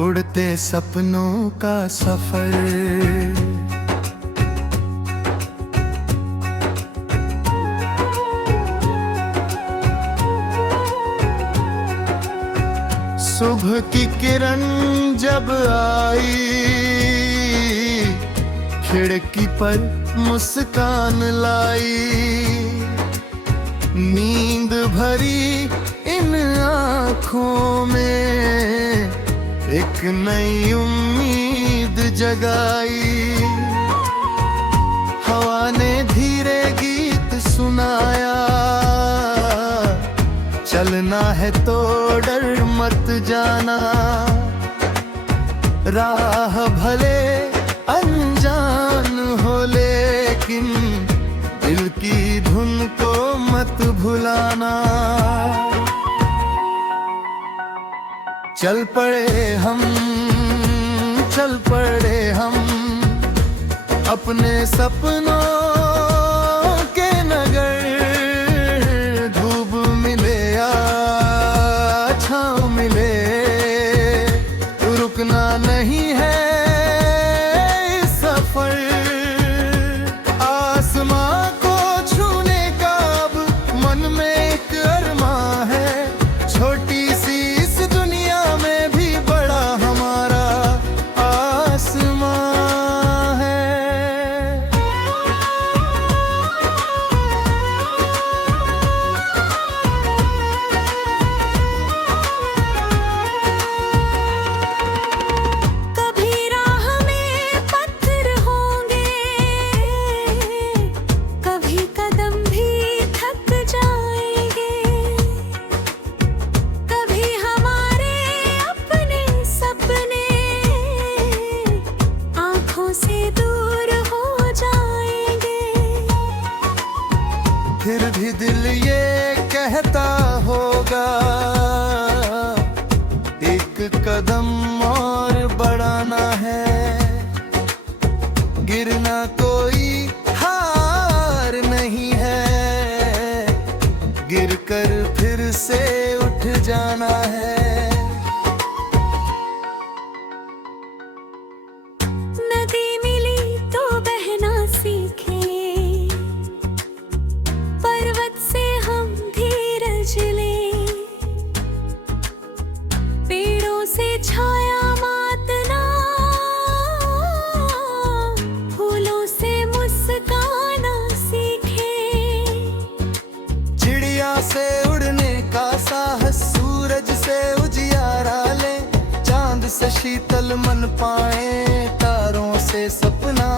उड़ते सपनों का सफर। सुबह की किरण जब आई, खिड़की पर मुस्कान लाई। नींद भरी इन आँखों में एक नई उम्मीद जगाई। हवा ने धीरे गीत सुनाया, चलना है तो डर मत जाना। राह भले अनजान हो लेकिन दिल की धुन को मत भुलाना। चल पड़े हम अपने सपनों के नगर। धूप मिले या छाँव मिले, रुकना नहीं है इस सफर। आसमां को छूने का अब मन में एक अरमां है। छोटी सी इस दुनिया में भी बड़ा हमारा आसमां है। कभी राह में पत्थर होंगे, कभी कदम भी थक जाएंगे। कभी हमारे अपने सपने आँखों से दूर हो जाएंगे। फिर भी दिल ये कहता होगा, एक कदम और बढ़ाना है। गिरना कोई हार नहीं है, गिरकर फिर से उठ जाना है। नदी मिली तो बहना सीखे, पर्वत से हम धीरज ले। पेड़ों से छाया मातना, फूलों से मुस्काना सीखे। चिड़िया से उड़ने का साहस, सूरज से उजियारा ले। चांद से शीतल मन पाए, तारों से सपना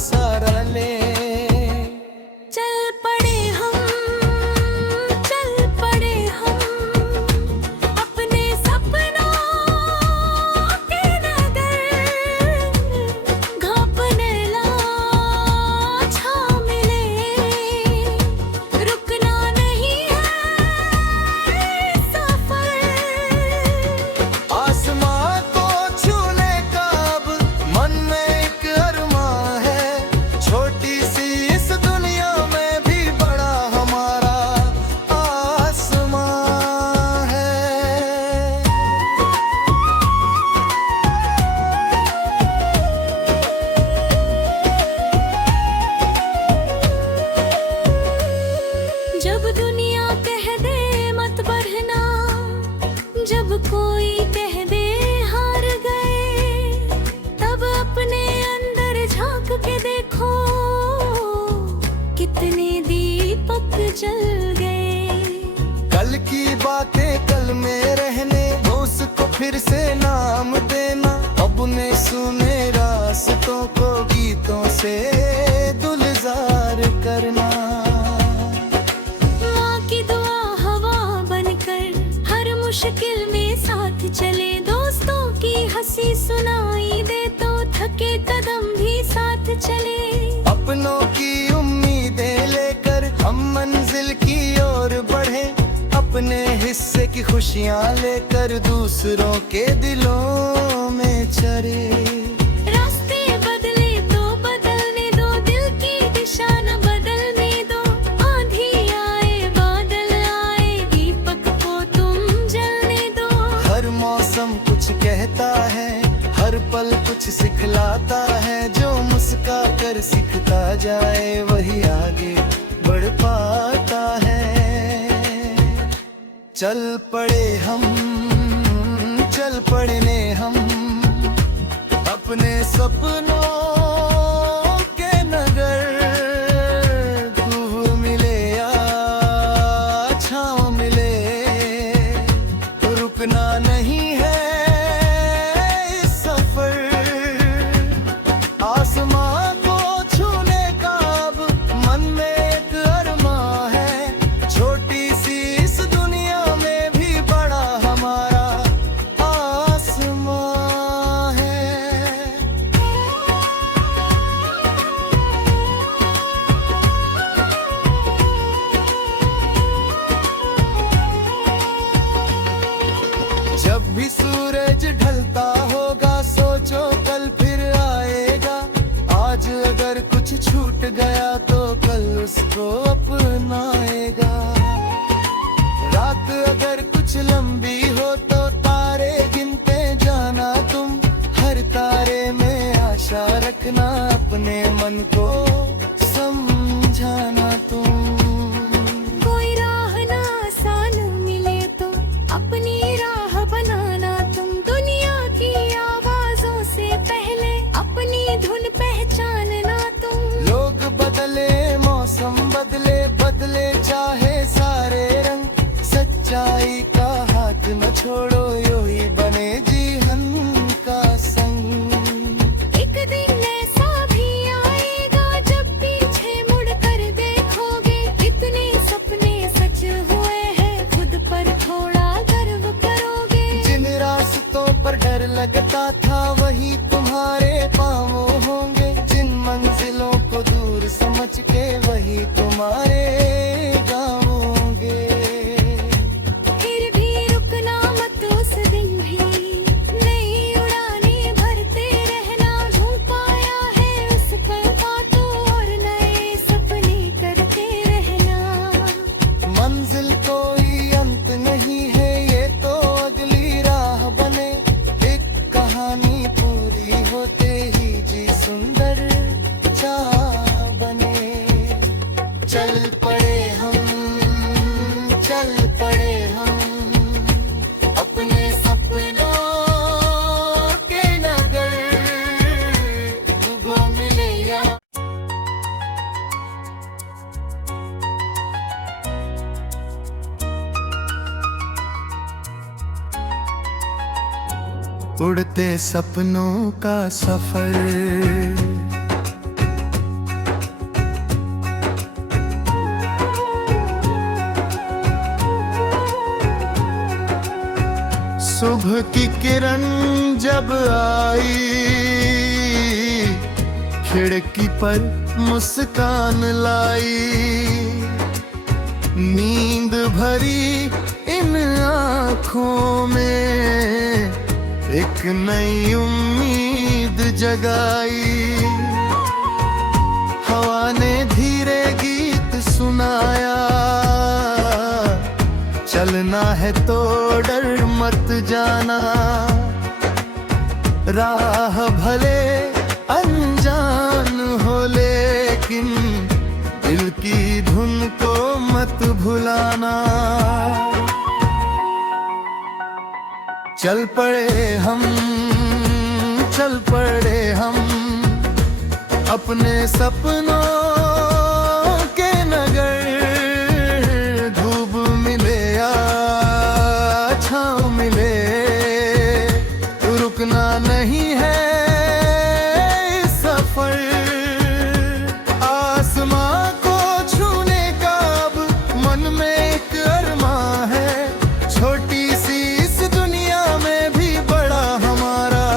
सारा ले। चल पड़े हम अपने सपनों के नगर। घापने ला छाँव मिले, रुकना नहीं है सफर। आसमां को छूने का अब मन में एक अरमां है। छोटी सी इस दुनिया में भी बड़ा हमारा आसमां है। जब दुनिया कह दे मत बढ़ना, जब कोई कह दे हार गए, तब अपने अंदर झांक के देखो कितने दीपक जल गए। कल की बातें कल में रहने, उसको फिर से नाम देना। अपने सुने रास्तों को गीतों से गुलजार करना। माँ की दुआ हवा बनकर हर मुश्किल में साथ चले। दोस्तों की हंसी सुनाई दे तो थके कदम भी साथ चले। अपनों की उम्मीदें लेकर हम मंजिल की ओर बढ़े। अपने हिस्से की खुशियाँ लेकर दूसरों के दिलों में चढ़े। रास्ते बदले तो बदलने दो, दिल की दिशा न बदलने दो। आंधी आए बादल आए, दीपक को तुम जलने दो। हर मौसम कुछ कहता दिखलाता है, जो मुस्का कर सीखता जाए वही आगे बढ़ पाता है। चल पड़े हम, चल पड़ने हम अपने सपनों के नगर। धूप मिले या छाँव मिले, रुकना नहीं है इस सफर। आसमां को छूने का अब मन में एक अरमां है, छोटी सी इस दुनिया में भी बड़ा हमारा आसमां है। जब भी सूरज ढलता होगा, सोचो कल फिर आएगा। आज अगर कुछ छूट गया तो कल उसको अपनाएगा। रात अगर कुछ लंबी हो तो तारे गिनते जाना तुम। हर तारे में आशा रखना, अपने मन को समझाना तुम। कोई राह ना आसान मिले तो अपनी राह बनाना तुम। दुनिया की आवाजों से पहले अपनी धुन पहचानना तुम। लोग बदले, मौसम बदले, बदले चाहे सारे रंग। सच्चाई का हाथ न छोड़ो, यो ही बने जीवन का संग। एक दिन ऐसा भी आएगा जब पीछे मुड़ कर देखोगे, इतने सपने सच हुए हैं, खुद पर थोड़ा गर्व करोगे। जिन रास्तों पर डर लगता था वही तुम्हारे पाँव होंगे। जिन मंजिलों को दूर समझ के वही तुम्हारे गाँव होंगे। फिर भी रुकना मत उस दिन भी, नई उड़ाने भरते रहना। धूप आया है उसका तो और नए सपने करते रहना। मंजिल कोई अंत नहीं है, ये तो अगली राह बने। एक कहानी पूरी होते ही जी सुंदर चाह बने। चल पड़े हम, चल पड़े हम अपने सपनों के नगर। डूबो मिले या उड़ते सपनों का सफर। सुबह की किरण जब आई, खिड़की पर मुस्कान लाई। नींद भरी इन आँखों में एक नई उम्मीद जगाई। हवा ने धीरे गीत सुनाया, चलना है तो डर मत जाना। राह भले अनजान हो लेकिन दिल की धुन को मत भुलाना। चल पड़े हम, चल पड़े हम अपने सपनों के नगर। धूप मिले या छाँव मिले, रुकना नहीं है इस सफर। आसमां को छूने का अब मन में एक अरमां है, छोटी सी इस दुनिया में भी बड़ा हमारा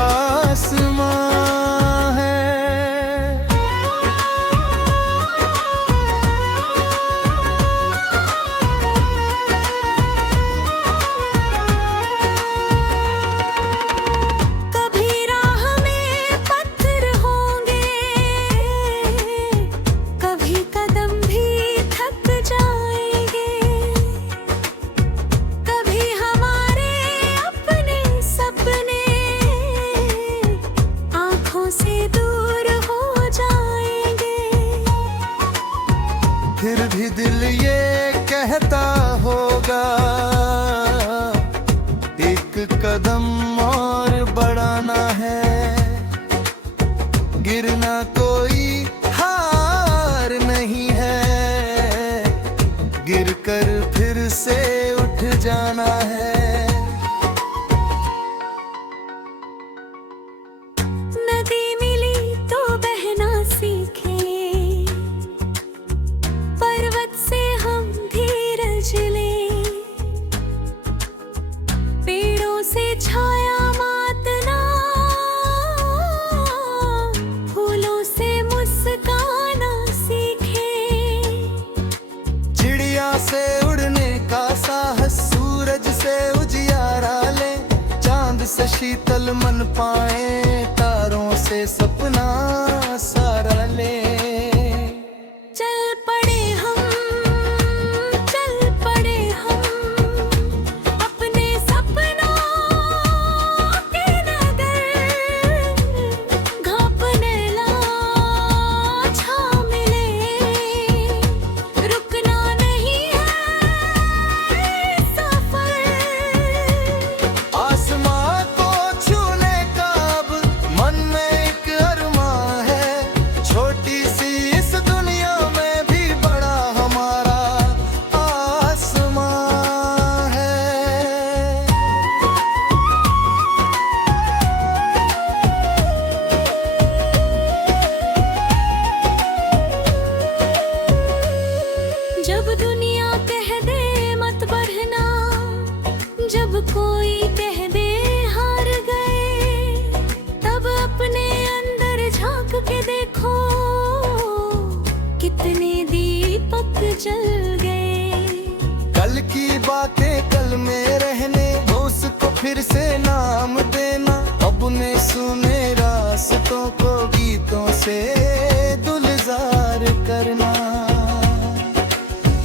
आसमां है। पल मन पाए तारों से सपना सारा ले। चल पड़े हम अपने सपनों के नगर, घापने छा मिले, रुकना नहीं है सफर। आसमां को छूने का अब मन में एक अरमां है, छोटी सी इस दुनिया में भी बड़ा हमारा आसमां है। जब दुनिया कह दे मत बढ़ना, जब कोई कह दे हार गए, तब अपने अंदर झांक के देखो कितने दीपक जल गए। कल की बातें कल में रहने, उसको फिर से नाम देना, अपने सुने रास्तों को गीतों से गुलजार करना।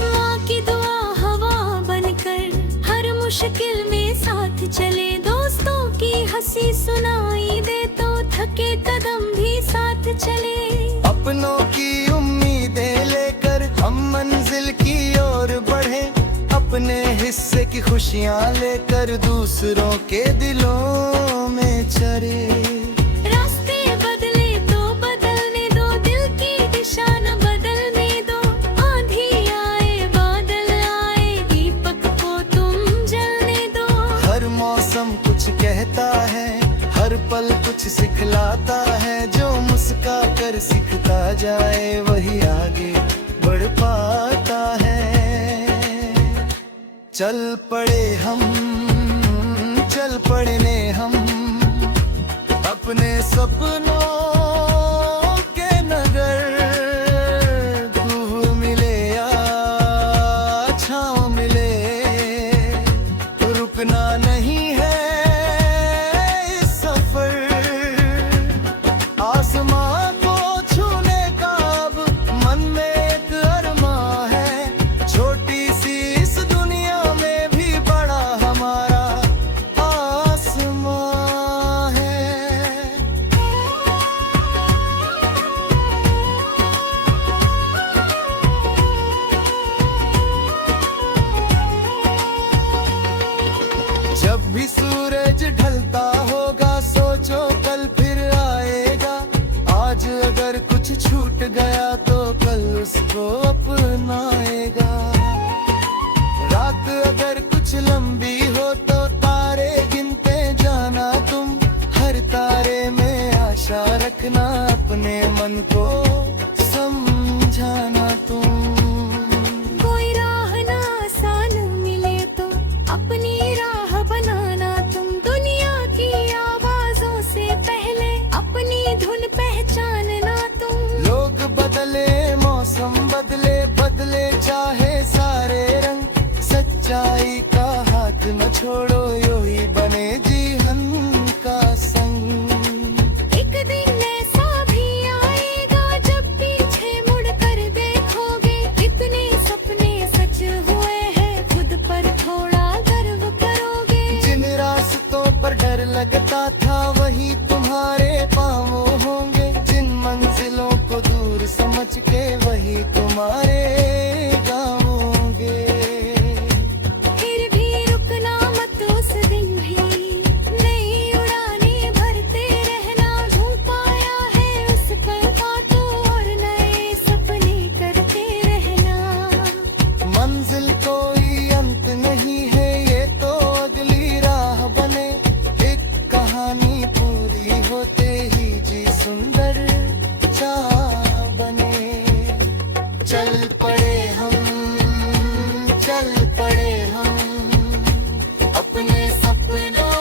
माँ की दुआ हवा बनकर हर मुश्किल में साथ चले, दोस्तों की हंसी सुनाई दे तो थके कदम भी साथ चले। अपनों की उम्मीदें लेकर हम मंजिल की ओर बढ़े, अपने हिस्से की खुशियाँ लेकर दूसरों के दिलों में चढ़े। रास्ते बदले तो बदलने दो, दिल की दिशा न बदलने दो। आंधी आए बादल आए, दीपक को तुम जलने दो। हर मौसम कुछ कहता है, हर पल कुछ सिखलाता है, जो मुस्का कर सीखता जाए वही आगे बढ़ पाता है। चल पड़े हम, चल पड़ने हम अपने सपनों के नगर, धूप मिले या छाँव मिले, रुकना नहीं है इस सफर। आसमां को छूने का अब मन में एक अरमां है, छोटी सी इस दुनिया में भी बड़ा हमारा आसमां है। जब भी सूरज ढलता होगा सोचो कल फिर आएगा, आज अगर कुछ छूट गया तो कल उसको अपनाएगा। रात अगर कुछ लंबी हो तो तारे गिनते जाना तुम, हर तारे में आशा रखना, अपने मन को समझाना तुम। कोई राह ना आसान मिले तो अपनी राह बनाना तुम, दुनिया की आवाजों से पहले अपनी धुन पहचानना तुम। लोग बदले मौसम बदले, बदले चाहे सारे रंग, सच्चाई का हाथ न छोड़ो, यो ही बने जीवन का संग। एक दिन ऐसा भी आएगा जब पीछे मुड़ कर देखोगे, कितने सपने सच हुए हैं, खुद पर थोड़ा गर्व करोगे। जिन रास्तों पर डर लगता था वही तुम्हारे पाँव होंगे, जिन मंजिलों को दूर समझ के वही तुम्हारे गाँव होंगे। फिर भी रुकना मत उस दिन भी, नई उड़ानें भरते रहना, धूप आया है उस पल का तो और नए सपने करते रहना। मंजिल कोई अंत नहीं है, ये तो अगली राह बने, एक कहानी पूरी होते ही जी सुंदर चाह बने। चल पड़े हम, चल पड़े हम अपने सपनों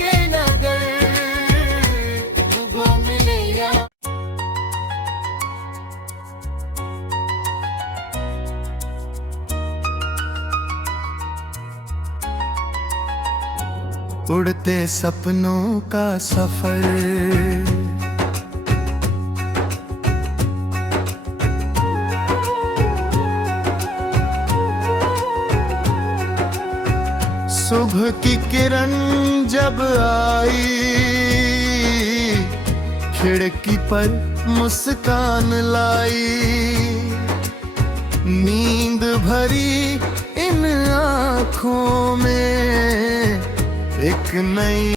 के नगर, डूबो मिले या उड़ते सपनों का सफर। सुबह की किरण जब आई, खिड़की पर मुस्कान लाई। नींद भरी इन आँखों में एक नई